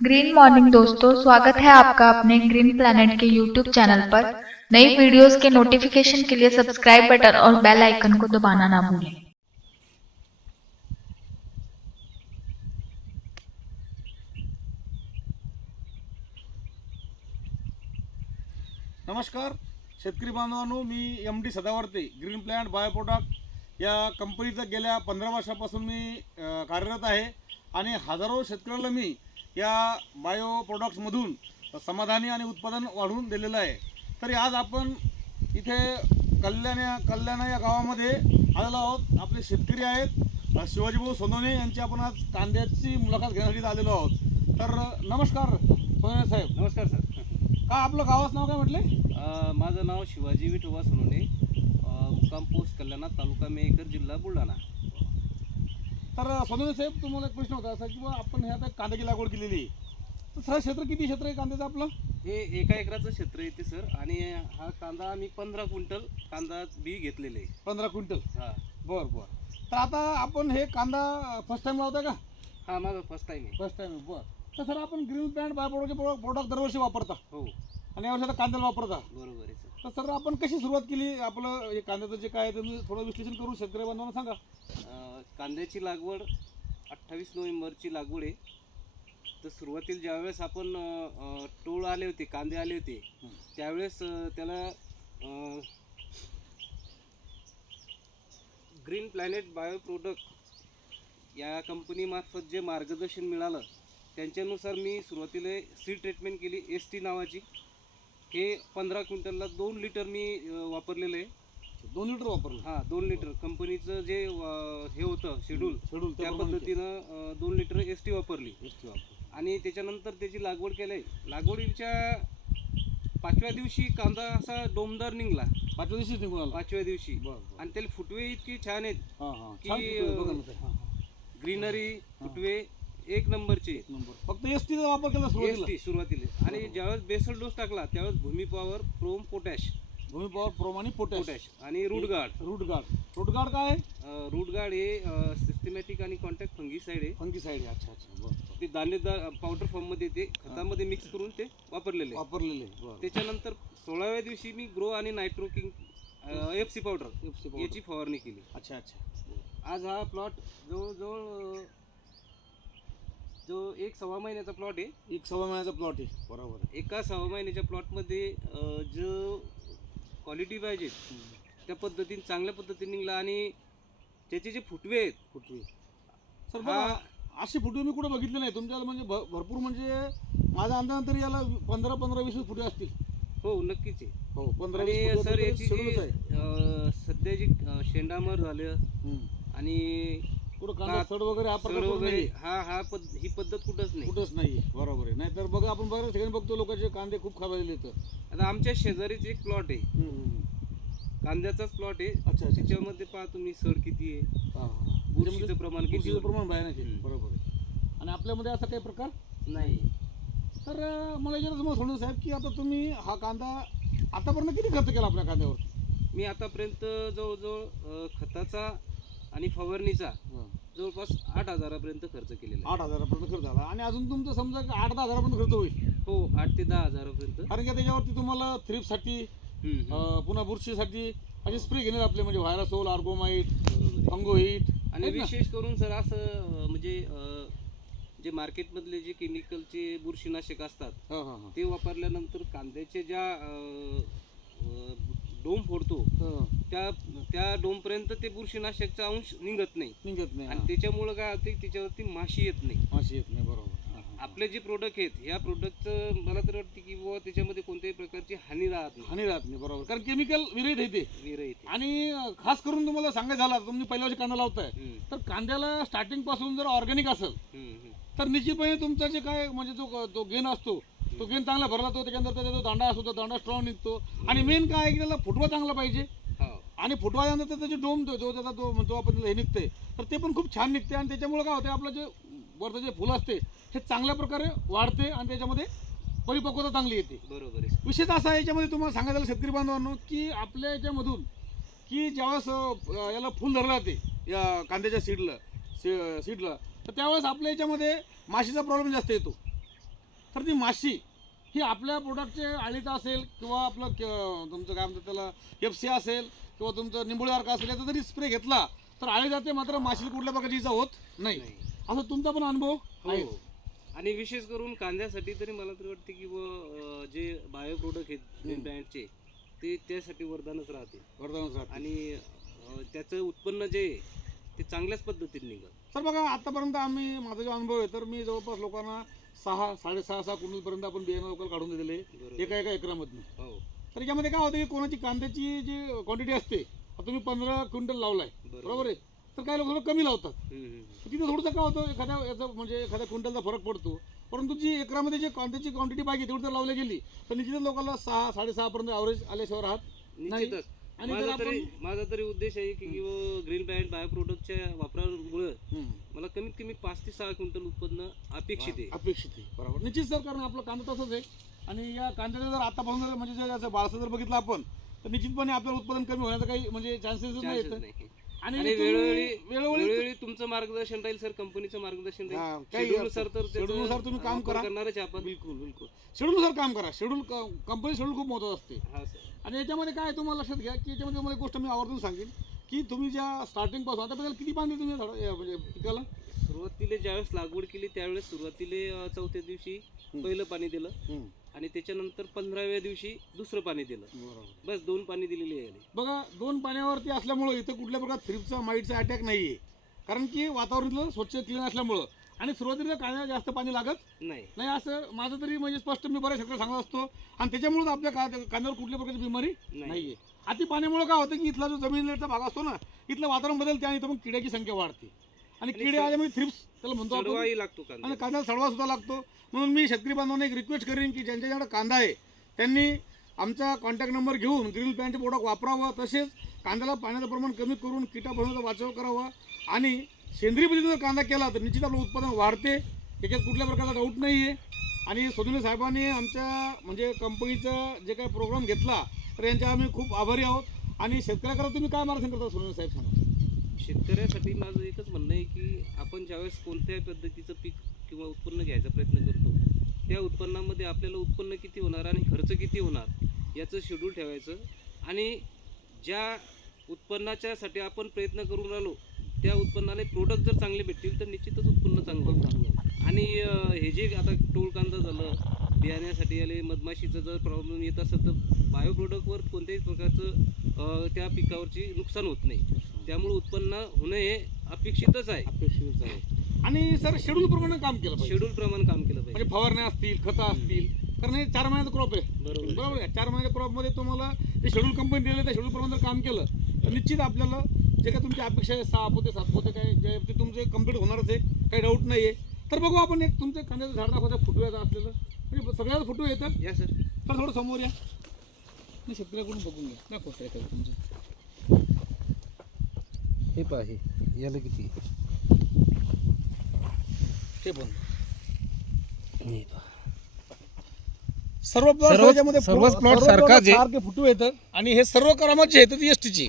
Green morning दोस्तों, स्वागत है आपका अपने ग्रीन प्लैनेट के यूट्यूब चैनल पर। नई वीडियोस के नोटिफिकेशन के लिए सब्सक्राइब बटन और बेल आइकन को दबाना ना भूलें। नमस्कार शेतकरी बांधवांनो, मी MD Sadavarte green planet bio product या कंपनीचं गेल्या 15 वर्षापासून मी कार्यरत आहे आणि हजारो शेतकऱ्याला मी या बायो प्रोडक्ट्समधून समाधानी आणि उत्पादन वाढवून दिलेलं आहे। तरी आज आपण इथे कल्याण या गावामध्ये आलेलो आहोत। आपले शेतकरी आहेत शिवाजीभाऊ सोनवणे यांची आपण आज कांद्याची मुलाखत घेण्यासाठी आलेलो आहोत। तर नमस्कार सोनवणे साहेब। नमस्कार सर। काय आपलं गावाचं नाव काय म्हटले? माझं नाव शिवाजी विठोबा सोनवणे, मुक्काम पोस्ट कल्याण, तालुका मेहकर, जिल्हा बुलढाणा। तर सोनवणे साहेब, तुम्हाला एक प्रश्न होता असा की आपण हे आता कांद्याची लागवड केलेली आहे, तर सर क्षेत्र किती क्षेत्र आहे कांद्याचं आपलं? हे 1 एकराचं क्षेत्र येते सर, आणि हा कांदा आम्ही 15 क्विंटल कांदा बी घेतलेले आहे। 15 क्विंटल? हां बरं। तर आता आपण हे कांदा फर्स्ट टाइम लावताय का? हा माझा फर्स्ट टाइम आहे। फर्स्ट टाइम आहे, बरं। तर सर आपण ग्रीन प्लॅनेट बायो प्रोडक्ट दरवर्षी वापरता हो आणि यावर्षी आता कांद्याला वापरता, बरोबर आहे सर। तर सर आपण कशी सुरुवात केली? आपलं हे कांद्याचं जे काय आहे तुम्ही थोडं विश्लेषण करू शेतकरी बांधवांना सांगा। कांद्याची लागवड 28 नोव्हेंबरची लागवड आहे। तर सुरुवातीला ज्यावेळेस आपण टोळ आले होते, कांदे आले होते, त्यावेळेस त्याला ग्रीन प्लॅनेट बायो प्रोडक्ट या कंपनीमार्फत जे मार्गदर्शन मिळालं त्यांच्यानुसार मी सुरुवातीला सीड ट्रीटमेंट केली, ST नावाची। हे 15 क्विंटलला 2 लिटर मी वापरलेलं आहे। 2 लिटर वापरलं? हां 2 लिटर कंपनीचं जे हे होतं शेड्यूल त्या पद्धतीनं 2 लिटर ST वापरली। आणि त्याच्यानंतर त्याची लागवड केली। लागवडीच्या 5व्या दिवशी कांदा असा डोमदार निघला। 5व्या दिवशी निघून आला? 5व्या दिवशी। बरं। आणि त्याला फुटवे इतकी छान आहेत की ग्रीनरी, फुटवे एक नंबरचे। फक्त STचा वापर केला सुरुवातीला। आणि ज्यावेळेस बेसल डोस टाकला त्यावेळेस भूमी पॉवर प्रोम पोटॅश, भूमी पॉवर प्रोम आणि पोटॅश आणि रूट गार्ड काय आहे? रूट गार्ड हे सिस्टमॅटिक आणि कॉन्टॅक्ट फंगीसाइड आहे। फंगीसाइड आहे? अच्छा। बरं। ते दाणेदार पावडर फॉर्म मध्ये ते खतामध्ये मिक्स करून ते वापरलेले। त्याच्यानंतर 16व्या दिवशी मी ग्रो आणि नायट्रो किंग FC पावडर याची फवारणी केली। अच्छा। आज हा प्लॉट जवळजवळ जो 1-1.25 महिन्याचा प्लॉट आहे। 1-1.25 महिन्याचा प्लॉट आहे, बरोबर। एका 6 महिन्याच्या प्लॉटमध्ये जो क्वालिटी पाहिजे त्या पद्धतीने चांगल्या पद्धतीने निघला। आणि त्याचे जे फुटवे आहेत सर बघा, असे फुटवे मी कुठे बघितले नाही तुमच्याला, म्हणजे भरपूर, म्हणजे माझ्या अंदाजाने तरी याला 15-20 फुटवे असतील। हो नक्कीच आहे। हो 15 आणि सर याची जी सध्या जी शेंडामर झालं आणि सड वगैरे हा प्रकार वगैरे ही पद्धत कुठंच नाही, बरोबर आहे। नाहीतर बघा आपण बऱ्याच ठिकाणी बघतो लोकांचे कांदे खूप खराब येतात। आता आमच्या शेजारीच एक प्लॉट आहे, कांद्याचाच प्लॉट आहे। अच्छा। त्याच्यामध्ये पहा तुम्ही सड किती आहे, बुरशीचं प्रमाण किती, भयानक आहे, बरोबर आहे। आणि आपल्यामध्ये असा काही प्रकार नाही। तर मला याच्यात सोडून साहेब की आता तुम्ही हा कांदा आतापर्यंत किती खर्च केला आपल्या कांद्यावर? मी आतापर्यंत जवळजवळ खताचा आणि फवारणीचा जवळपास 8,000पर्यंत खर्च केलेला। 8,000पर्यंत खर्च झाला? आणि अजून तुमचं समजा 8-10 हजारापर्यंत खर्च होईल? हो 8 ते 10 हजारापर्यंत। कारण की त्याच्यावरती तुम्हाला थ्रिप्ससाठी पुन्हा बुरशीसाठी असे स्प्रे घेणार आपले, म्हणजे व्हायरसोल, आर्गोमाइट, फंगोहिट। आणि विशेष करून सर असं म्हणजे जे मार्केटमधले जे केमिकलचे बुरशीनाशक असतात ते वापरल्यानंतर कांद्याचे ज्या डोम फोडतो त्या डोमपर्यंत ते बुरशीनाशकचा अंश निघत नाही। आणि त्याच्यामुळे काय होते, त्याच्यावरती माशी येत नाही, बरोबर। आपले जे प्रोडक्ट आहेत ह्या प्रोडक्टचं मला तर वाटते की बाबा त्याच्यामध्ये कोणत्याही प्रकारची हानी राहत नाही, बरोबर। कारण केमिकल विरहित येते। आणि खास करून तुम्हाला सांगायचं झालं, तुम्ही पहिल्या वर्षी कांदा लावताय तर कांद्याला स्टार्टिंग पासून जर ऑर्गॅनिक असेल तर निश्चितपणे तुमचा जे काय म्हणजे जो गेन असतो तो गेन चांगला भरला तो, त्याच्यानंतर त्याचा जो दांडा असतो तो दांडा स्ट्रॉंग निघतो। आणि मेन काय आहे की त्याला फुटवा चांगला पाहिजे, आणि फुटवाल्यानंतर त्याचा जे डोम जो त्याचा तो म्हणतो आपण हे निघते तर ते पण खूप छान निघते। आणि त्याच्यामुळे काय होते, आपलं जे वरचं जे फुल असते हे चांगल्या प्रकारे वाढते आणि त्याच्यामध्ये परिपक्वता चांगली येते, बरोबर आहे। विशेष असा याच्यामध्ये तुम्हाला सांगायचं शेतकरी बांधवांनो की आपल्या याच्यामधून की ज्यावेळेस याला फुल धरलं जाते या कांद्याच्या सीडला तर त्यावेळेस आपल्या याच्यामध्ये माशीचा प्रॉब्लेम जास्त येतो। तर ती माशी ही आपल्या प्रोडक्टचे आळीचा असेल किंवा आपलं तुमचं काय म्हणतात त्याला FC असेल किंवा तुमचं निंबोळीसारखं असेल याचा जरी स्प्रे घेतला तर आळी जाते, मात्र माशीला कुठल्या प्रकारची इजा होत नाही. असं तुमचा पण अनुभव आहे. आणि विशेष करून कांद्यासाठी तरी मला तरी वाटते की जे बायो प्रोडक्ट आहेत ग्रीन ब्रँडचे ते त्यासाठी वरदानच राहते. आणि त्याचं उत्पन्न जे ते चांगल्याच पद्धतीने निघत. सर बघा आतापर्यंत माझा जो अनुभव आहे तर मी जवळपास लोकांना 6-6.5 क्विंटलपर्यंत आपण बियाणं लोकल काढून दिलेले एका एकरामधून. हो. तर याच्यामध्ये काय होतं की कोणाची कांद्याची जी क्वांटिटी असते, आता तुम्ही 15 क्विंटल लावलाय बरोबर आहे, तर काही लोक थोडं कमी लावतात. तिथे थोडंसं काय होतं एखाद्या याचं म्हणजे एखाद्या क्विंटलचा फरक पडतो. परंतु जी एकरामध्ये जी कांद्याची क्वांटिटी पाहिजे तेवढी जर लावली गेली तर निश्चितच लोकांना 6-6.5 पर्यंत ॲव्हरेज आल्याशिवाय राहत नाही. आणि माझा तरी उद्देश आहे की ग्रीन ब्रँड बायो प्रोडक्टच्या वापरामुळे मला कमीत कमी 5 ते 6 क्विंटल उत्पन्न अपेक्षित आहे. बरोबर, निश्चित सर, कारण आपलं कांदा तसंच आहे. आणि या कांद्याचं जर आतापासून जर म्हणजे जर बाळाचं जर बघितलं आपण तर निश्चितपणे आपलं उत्पादन कमी होण्याचं काही म्हणजे चान्सेस नाही. आणि वेळोवेळी तुमचं मार्गदर्शन राहील सर, कंपनीचं मार्गदर्शन राहील. शेड्यूलनुसार तुम्ही काम करा. आपण बिलकुल शेड्यूलनुसार काम करा. शेड्यूल कंपनी शेड्यूल खूप महत्त्वाचं असते. आणि याच्यामध्ये काय तुम्हाला लक्षात घ्या की याच्यामध्ये तुम्हाला एक गोष्ट मी आवर्जून सांगेन की तुम्ही ज्या स्टार्टिंग पासून आतापर्यंत किती पाणी तुम्ही म्हणजे पिकाला सुरुवातीला ज्यावेळेस लागवड केली त्यावेळेस सुरुवातीला 4थ्या दिवशी पहिलं पाणी दिलं आणि त्याच्यानंतर 15व्या दिवशी दुसरं पाणी दिलं. बस 2 पाणी दिलेली आहे. बघा 2 पाण्यावरती असल्यामुळं इथं कुठल्या प्रकार थ्रिप्सचा माईटचा अटॅक नाही आहे, कारण की वातावरण स्वच्छ क्लीन असल्यामुळं. आणि सुरुवातीला कांद्याला जास्त पाणी लागत नाही असं माझं तरी म्हणजे स्पष्ट मी बऱ्याच शेतकऱ्यांना सांगत असतो. आणि त्याच्यामुळेच आपल्या कांद्यावर कुठल्या प्रकारची बिमारी नाहीये. अति पाण्यामुळे काय होतं की इथला जो जमिनीचा भाग असतो ना इथलं वातावरण बदलते आणि मग किड्याची संख्या वाढते. आणि किडे आल्यामुळे थ्रिप्स त्याला म्हणतो आपण, आणि कांद्याला सडवा सुद्धा लागतो. म्हणून मी शेतकरी बांधवांना एक रिक्वेस्ट करेन की ज्यांच्याकडे कांदा आहे त्यांनी आमचा कॉन्टॅक्ट नंबर घेऊन ग्रीन ब्रँडचे प्रोडक्ट वापरावं. तसेच कांद्याला पाण्याचं प्रमाण कमी करून कीटापासूनचा वाचव करावा. आणि सेंद्रिय पद्धतीने कांदा केला तर निश्चित आपलं उत्पादन वाढते, याच्यात कुठल्या प्रकारचा डाऊट नाही आहे. आणि सोनवणे साहेबांनी आमच्या म्हणजे कंपनीचा जे काही प्रोग्राम घेतला तर यांच्या आम्ही खूप आभारी आहोत. आणि शेतकऱ्याकडे तुम्ही काय मार्गदर्शन करता सोनवणे साहेब सांगा. शेतकऱ्यासाठी माझं एकच म्हणणं आहे की आपण ज्यावेळेस कोणत्याही पद्धतीचं पीक किंवा उत्पन्न घ्यायचा प्रयत्न करतो त्या उत्पन्नामध्ये आपल्याला उत्पन्न किती होणार आणि खर्च किती होणार याचं शेड्यूल ठेवायचं. आणि ज्या उत्पन्नाच्यासाठी आपण प्रयत्न करून राहिलो त्या उत्पन्नाला प्रोडक्ट जर चांगले भेटतील तर निश्चितच उत्पन्न चांगलं. आणि हे जे आता टोळ कांदा झालं, बियाण्यासाठी आले, मधमाशीचं जर प्रॉब्लेम येत असेल तर बायो प्रोडक्टवर कोणत्याही प्रकारचं त्या पिकावरची नुकसान होत नाही. त्यामुळे उत्पन्न होणं हे अपेक्षितच आहे. आणि सर शेड्यूल प्रमाणे काम केलं पाहिजे. म्हणजे फवारण्या असतील, खतं असतील, कारण हे 4 महिन्याचा क्रॉप आहे. बरोबर आहे. 4 महिन्याच्या क्रॉपमध्ये तुम्हाला ते शेड्यूल कंपनी दिलं त्या शेड्यूल प्रमाणे जर काम केलं तर निश्चित आपल्याला जे काय तुमची अपेक्षा आहे 6 पोते 7 पोते काय जे ते तुमचे कम्प्लीट होणारच आहे, काही डाऊट नाही आहे. तर बघू आपण एक तुमचं कांद्याचं झाड दाखवायचं फुटव्याचं असलेलं म्हणजे सगळ्याच फुटू येतं. या सर तर थोडं समोर या, मी शेतकऱ्याकडून बघून घ्या. दाखवा सर एखादं तुमचं. हे पाहे याला किती ते पण सर्व प्लॉट सारखे फुटू येतं. आणि हे सर्व करामात जे आहेत ती ST ची